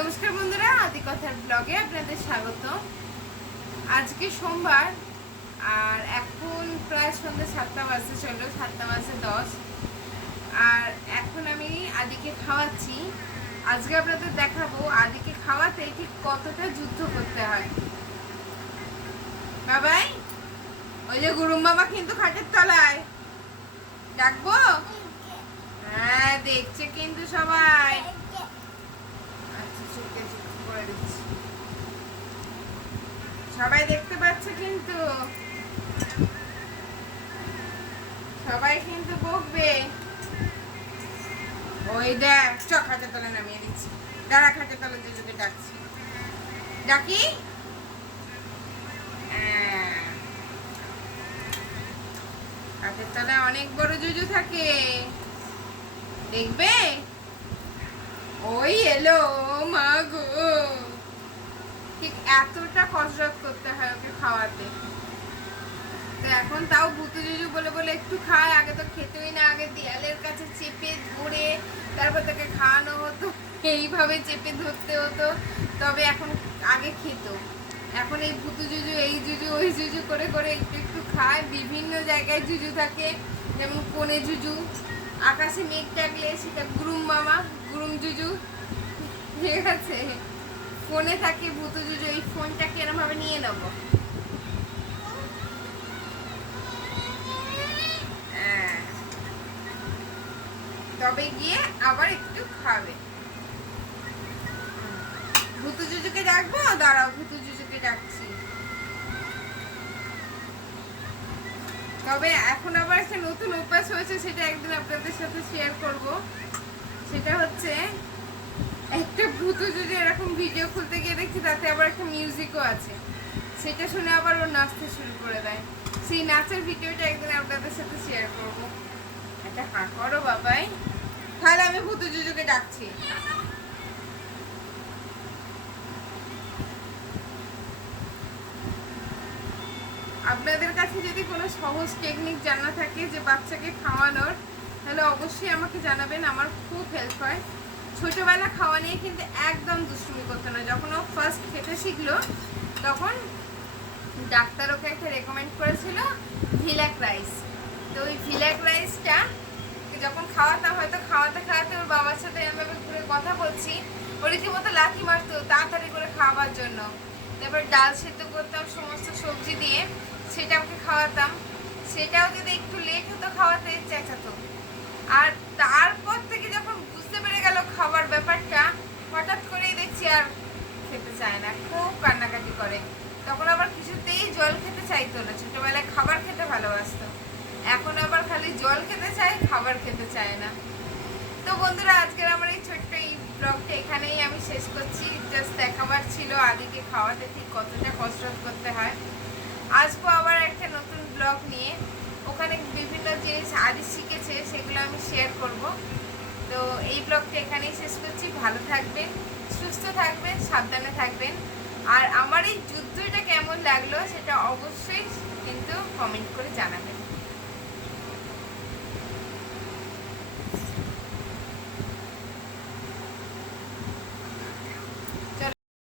নমস্কার বন্ধুরা, আদি কথার ব্লগে আপনাদের স্বাগত। আজকে সোমবার আর এখন প্রায় সন্ধ্যে 7টা বাজতে চললো, 7:10। আর এখন আমি আদিকে খাওয়াচ্ছি। আজকে আপনাদের দেখাবো আদিকে খাওয়াতে ঠিক কতটা যুদ্ধ করতে হয়। বাবাই, ওই যে গুরুম মামা কিন্তু খাটের তলায়, ডাকবো? হ্যাঁ, দেখছে কিন্তু সবাই। সবাই দেখতে পাচ্ছে কিন্তু, সবাই কিন্তু বকবে। ওই দেখ, খাটের তলে নামিয়ে দিচ্ছি। দাঁড়া, খাটের তলে জুজুকে ডাকছি। ডাকি? খাটের তলে অনেক বড় জুজু থাকে, দেখবে? ওই এলো মা গো। ঠিক এতটা কসরত করতে হয় ওকে খাওয়াতে। তো এখন তাও ভুতু জুজু বলে বলে একটু খায়। আগে তো খেতই না, আগে দেয়ালের কাছে চেপে ধরে তারপর তাকে খাওয়ানো হতো, এইভাবে চেপে ধরতে হতো, তবে এখন আগে খেত। এখন এই ভুতু জুজু, এই জুজু, ওই জুজু করে করে একটু একটু খায়। বিভিন্ন জায়গায় জুজু থাকে, যেমন কোণে জুজু, আকাশে মেঘ ডাকলে সেটা গুরুম মামা, গুরুম জুজু, ঠিক আছে? ফোনে থাকে ভুতু জুজু। এই ফোনটাকে এরকম ভাবে নিয়ে নেবো, তবে গিয়ে আবার একটু খাবে। ভুতু জুজুকে ডাকবো? দাঁড়াও, ভুতু জুজুকে ডাকছি। তবে এখন আবার একটা নতুন অভ্যাস হয়েছে, সেটা একদিন আপনাদের সাথে শেয়ার করব। সেটা হচ্ছে, একটা ভুতু জুজু এরকম ভিডিও খুলতে গিয়ে দেখছি তাতে আবার একটা মিউজিকও আছে। সেটা শুনে আবার ও নাচতে শুরু করে দেয়। সেই নাচের ভিডিওটা একদিন আপনাদের সাথে শেয়ার করব। একটা হাঁ করো বাবাই। তাহলে আমি ভুতু জুজুকে ডাকছি। আপনাদের কাছে যদি কোনো সহজ টেকনিক জানা থাকে যে বাচ্চাকে খাওয়ানোর, তাহলে অবশ্যই আমাকে জানাবেন, আমার খুব হেল্প হয়। ছোটবেলা খাওয়া নিয়ে কিন্তু একদম দুষ্টুমি করতো না। যখন ও ফার্স্ট খেতে শিখলো, তখন ডাক্তার ওকে একটা রেকমেন্ড করেছিল ভিলাক রাইস। তো ওই ভিলাক রাইসটা যখন খাওয়াতাম, হয়তো খাওয়াতে খাওয়াতে ওর বাবার সাথে এভাবে ঘুরে কথা বলছি, ও রীতিমতো লাথি মারতো তাড়াতাড়ি করে খাওয়াবার জন্য। তারপর ডাল সেদ্ধ করতাম সমস্ত সবজি দিয়ে, সেটা ওকে খাওয়াতাম। সেটাও যদি একটু লেট হতো খাওয়াতে, চেঁচাতো। আর তারপর থেকে যখন বুঝতে পেরে গেল খাবার ব্যাপারটা, হঠাৎ করেই দেখছি আর খেতে চায় না, খুব কান্নাকাটি করে। তখন আবার কিছুতেই জল খেতে চাইতো না। ছোটবেলায় খাবার খেতে ভালোবাসতো, এখন আবার খালি জল খেতে চায়, খাবার খেতে চায় না। তো বন্ধুরা, আজকের আমার এই ছোট্ট এই ব্লগটা এখানেই আমি শেষ করছি। জাস্ট দেখাবার ছিল আদিকে খাওয়াতে ঠিক কতটা কসরত করতে হয়। আসবো আবার একটা নতুন ব্লগ নিয়ে, ওখানে বিভিন্ন জিনিস আদি শিখেছে সেগুলো আমি শেয়ার করব। তো এই ব্লগটা এখানেই শেষ করছি। ভালো থাকবেন, সুস্থ থাকবেন, সাবধানে থাকবেন। আর আমার এই যুদ্ধটা কেমন লাগলো সেটা অবশ্যই কিন্তু কমেন্ট করে জানাবেন।